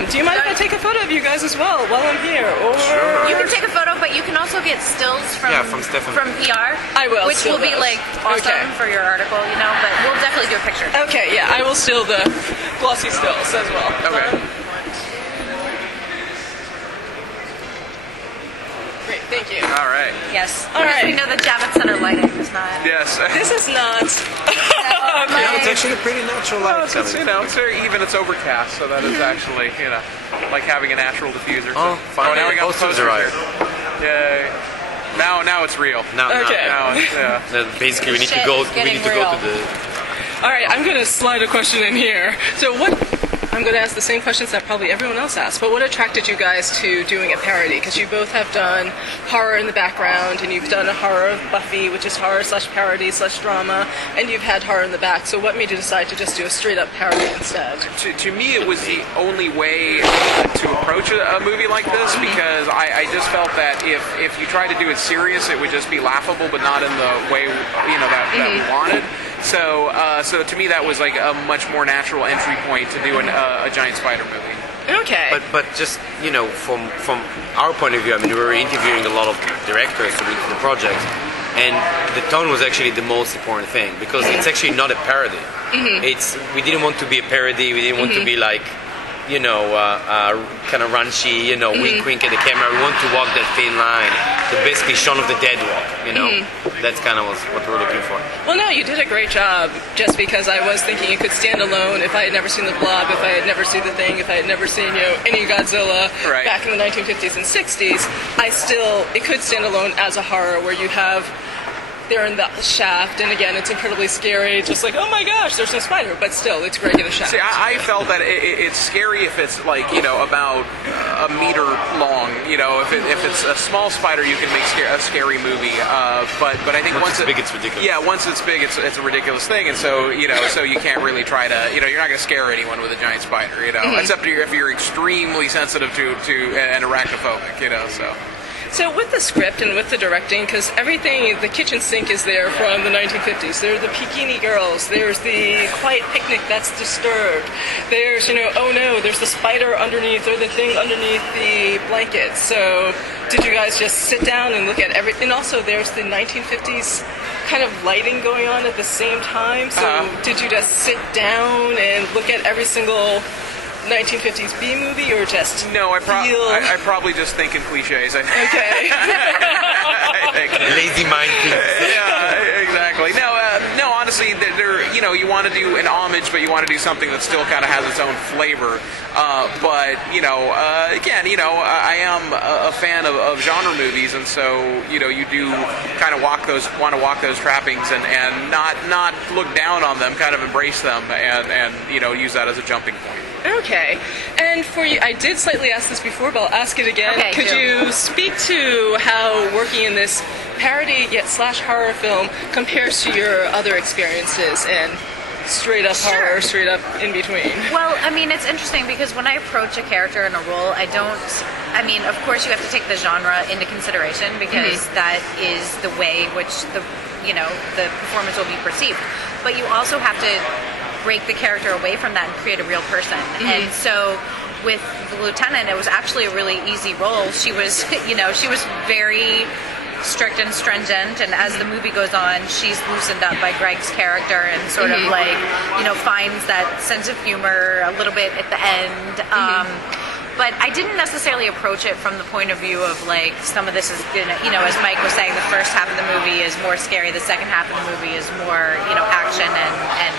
fun. Do you mind if I take a photo of you guys as well while I'm here? Or Sure. You can take a photo, but you can also get stills from Stefan. from PR. I will. Which will be like awesome for your article, but we'll definitely do a picture. Okay, yeah, I will steal the glossy stills as well. Okay. Great, thank you. All right. Yes. All right. We know the Javits Center lighting is not. Yes. This is not. No, it's actually a pretty natural light. It's, it's very even. It's overcast, so that is actually, like having a natural diffuser. Oh, fine. Now we got the Posters posters arrived. here. Yay. Now it's real. Okay. Now it's, yeah. Basically, we need to Shit go. is We getting need to go real. to the. All right, I'm going to slide a question in here. So I'm going to ask the same questions that probably everyone else asked, but what attracted you guys to doing a parody? Because you both have done horror in the background, and you've done a horror of Buffy, which is horror/parody/drama, and you've had horror in the back. So what made you decide to just do a straight-up parody instead? To me, it was the only way to approach a movie like this, because I just felt that if you tried to do it serious, it would just be laughable, but not in the way that we wanted. So to me, that was like a much more natural entry point to do a giant spider movie. Okay. But just from our point of view, I mean, we were interviewing a lot of directors to the project, and the tone was actually the most important thing, because it's actually not a parody. We didn't want to be a parody. We didn't want to be like, kind of raunchy, wink wink at the camera. We want to walk that thin line, the basically Shaun of the Dead walk. That's kind of what we're looking for. Well, no, you did a great job, just because I was thinking it could stand alone if I had never seen The Blob, if I had never seen The Thing, if I had never seen, any Godzilla back in the 1950s and 60s. It could stand alone as a horror where you have, they're in the shaft, and again, it's incredibly scary, just like, oh my gosh, there's no spider, but still, it's regular shaft. See, I felt that it's scary if it's like, about a meter long. If it's a small spider, you can make a scary movie. But I think once it's big, it's ridiculous. Yeah, once it's big, it's a ridiculous thing, and so so you can't really try to, you're not going to scare anyone with a giant spider, except if you're extremely sensitive to and arachnophobic, so. So with the script and with the directing, because everything, the kitchen sink is there from the 1950s. There are the Bikini Girls. There's the quiet picnic that's disturbed. There's, oh no, there's the spider underneath or the thing underneath the blanket. So did you guys just sit down and look at everything? And also there's the 1950s kind of lighting going on at the same time. So did you just sit down and look at every single 1950s B movie, or just no? I probably just think in cliches. I think. Okay. I think. Lazy mind things. Yeah, exactly. No, honestly, you want to do an homage, but you want to do something that still kind of has its own flavor. But again, I am a fan of genre movies, and so you do kind of want to walk those trappings and not look down on them, kind of embrace them, and use that as a jumping point. Okay. And for you, I did slightly ask this before, but I'll ask it again. Okay, could you speak to how working in this parody yet / horror film compares to your other experiences in straight up horror, straight up in between? Well, I mean, it's interesting because when I approach a character in a role, of course you have to take the genre into consideration, because that is the way which the performance will be perceived. But you also have to break the character away from that and create a real person. And so with the lieutenant, it was actually a really easy role. She was, she was very strict and stringent, and as the movie goes on, she's loosened up by Greg's character and sort of finds that sense of humor a little bit at the end. But I didn't necessarily approach it from the point of view of like, some of this is gonna, as Mike was saying, the first half of the movie is more scary, the second half of the movie is more, action and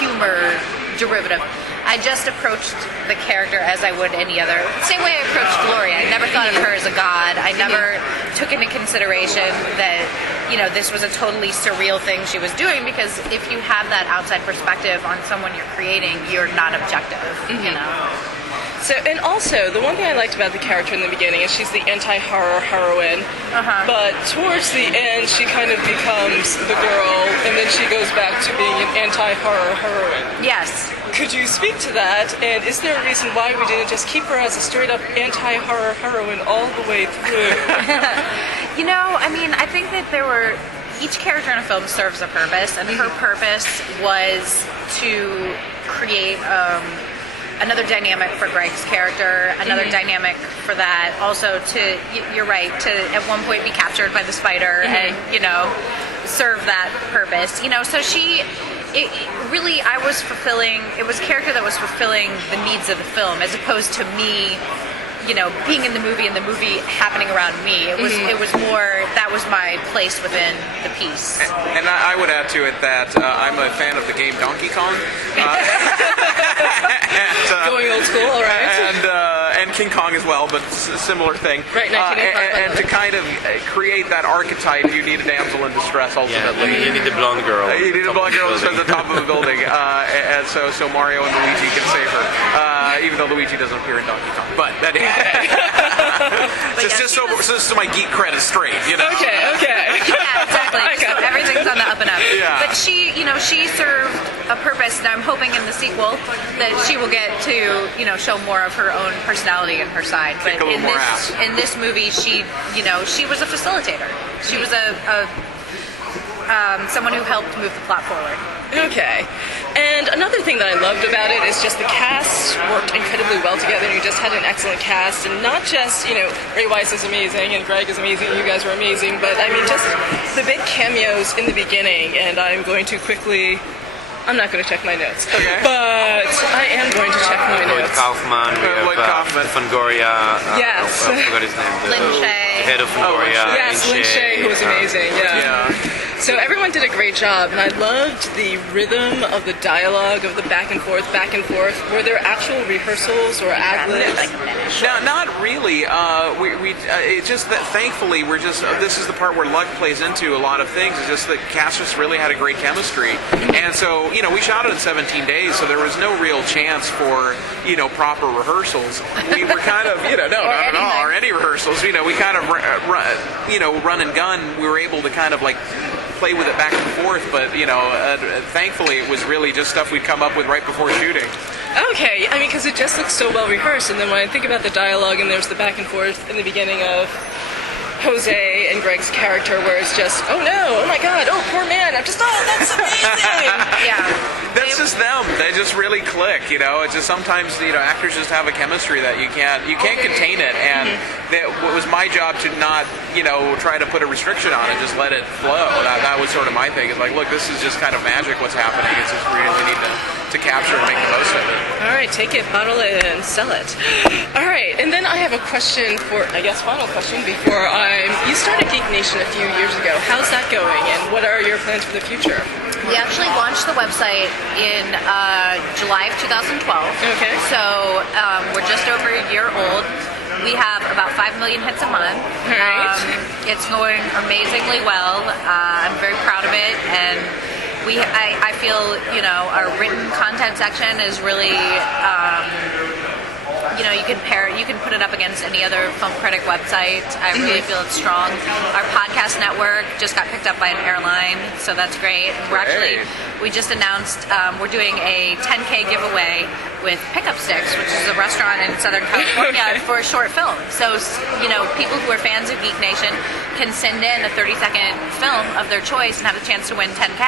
humor derivative. I just approached the character as I would any other. Same way I approached Gloria. I never thought of her as a god. I never took into consideration that, this was a totally surreal thing she was doing, because if you have that outside perspective on someone you're creating, you're not objective, So, and also, the one thing I liked about the character in the beginning is she's the anti-horror heroine, but towards the end, she kind of becomes the girl, and then she goes back to being an anti-horror heroine. Yes. Could you speak to that, and is there a reason why we didn't just keep her as a straight-up anti-horror heroine all the way through? I think that each character in a film serves a purpose, and her purpose was to create another dynamic for Greg's character, another dynamic for that. Also, you're right, to at one point be captured by the spider and serve that purpose. So it was a character that was fulfilling the needs of the film, as opposed to me, being in the movie and the movie happening around me. It was more, that was my place within the piece. And I would add to it that I'm a fan of the game Donkey Kong. Going old school, all right. And King Kong as well, but similar thing. Right, 1985. And to kind of create that archetype, you need a damsel in distress ultimately. Yeah, you need the blonde girl. You need a blonde girl who stands at the top of a building, and so Mario and Luigi can save her, even though Luigi doesn't appear in Donkey Kong. But that just so my geek credit straight, Okay. Yeah, exactly. Okay. So everything's on the up and up. Yeah. But she served a purpose, and I'm hoping in the sequel that she will get to, show more of her own personality and her side. But Kick a little more ass. in this movie, she was a facilitator. She was someone who helped move the plot forward. Okay. And another thing that I loved about it is just the cast worked incredibly well together. You just had an excellent cast, and not just, Ray Weiss is amazing and Greg is amazing, you guys were amazing, but I mean just the big cameos in the beginning, and I'm not going to check my notes. Okay. But I am going to check my Lloyd notes. Kaufman, we have Lloyd Kaufman. Fangoria. Yes. I forgot his name. Lin Shaye. The head of Fangoria. Yes, Lin Shaye, who was amazing, yeah. So everyone did a great job, and I loved the rhythm of the dialogue, of the back and forth. Were there actual rehearsals or ad-libs? No, not really. It's just that thankfully this is the part where luck plays into a lot of things. It's just that cast just really had a great chemistry, and so we shot it in 17 days, so there was no real chance for proper rehearsals. We were kind of not at all, or any rehearsals. We kind of run and gun. We were able to kind of like play with it back and forth, but thankfully it was really just stuff we'd come up with right before shooting. Okay, I mean, because it just looks so well rehearsed, and then when I think about the dialogue, and there's the back and forth in the beginning of Jose and Greg's character, where it's just, oh no, oh my god, oh poor man, that's amazing. Yeah. That's just them. They just really click. It's just sometimes actors just have a chemistry that you can't contain it, and it was my job to not try to put a restriction on it, just let it flow. That was sort of my thing. It's like, look, this is just kind of magic. What's happening? It's just we really need to capture and make the most of it. All right, take it, bottle it, and sell it. All right, and then I have a question final question before you started Geek Nation a few years ago. How's that going, and what are your plans for the future? We actually launched the website in July of 2012. Okay. So we're just over a year old. We have about 5 million hits a month. All right. It's going amazingly well. I'm very proud of it, and I feel our written content section is really you can put it up against any other film critic website. I really feel it's strong. Our podcast network just got picked up by an airline, so that's great. We just announced we're doing a 10K giveaway with Pickup Sticks, which is a restaurant in Southern California, for a short film. So people who are fans of Geek Nation can send in a 30-second film of their choice and have a chance to win 10K,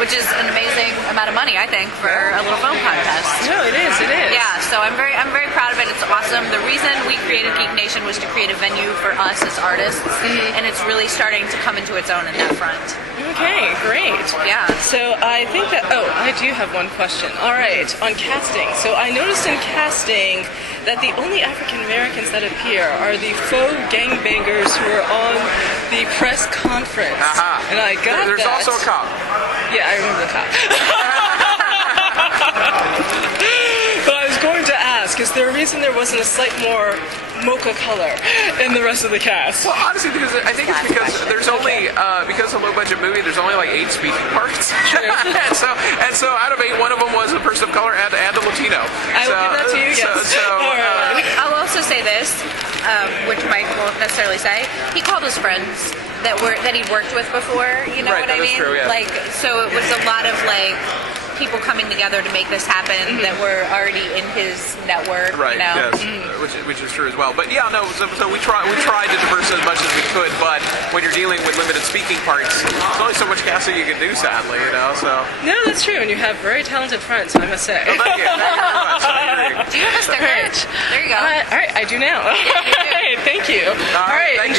which is an amazing amount of money, I think, for a little film contest. No, it is. Yeah, so I'm very proud of it. It's awesome. The reason we created Geek Nation was to create a venue for us as artists, and it's really starting to come into its own in that front. Okay, great. Yeah. So I think that, I do have one question. All right, on casting. So I noticed in casting that the only African Americans that appear are the faux gangbangers who are on the press conference. Uh-huh. And I got There's that. also a cop. Yeah, I remember the cop. But I was going to ask, is there a reason there wasn't a slight more mocha color in the rest of the cast? Well, honestly, I think it's because there's only because of a low budget movie. There's only like 8 speaking parts, and so out of 8, one of them was a person of color and a Latino. I will give that to you. Yes. I'll also say this, which Mike won't necessarily say. He called his friends that he'd worked with before. You know Right, what I that is mean? true, yeah. So it was a lot of people coming together to make this happen that were already in his network. Right. Yes. Which is true as well. But yeah, no. So we tried to diverse as much as we could. But when you're dealing with limited speaking parts, there's only so much casting you can do. Sadly, So. No, that's true, and you have very talented friends, I must say. Well, thank you. Thank you very much. I agree. right. There you go. All right, I do now. All right, thank you. All right, thanks.